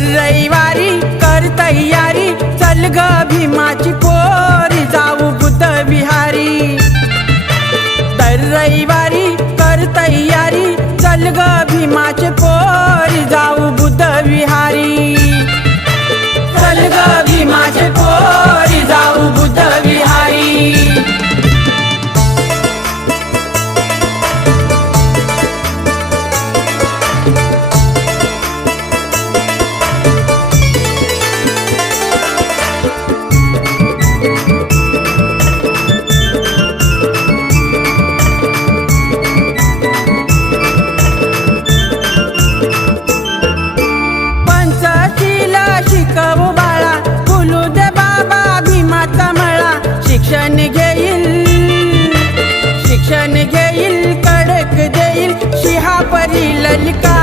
दर रविवारी कर तयारी. चल ग भीमाची पोरी जाऊ बुद्ध विहारी. दर रविवारी कर तयारी. चल ग भीमाचे पोरी परी ललका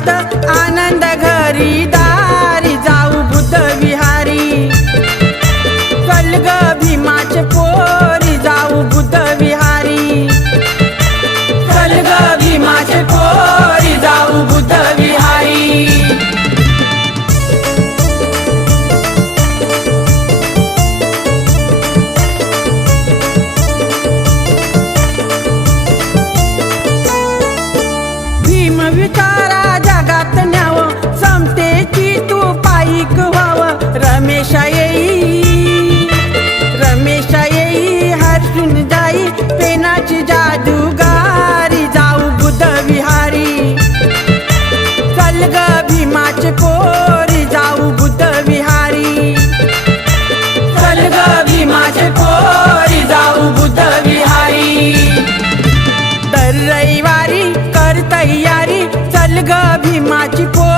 आता आ ग भीमाची पो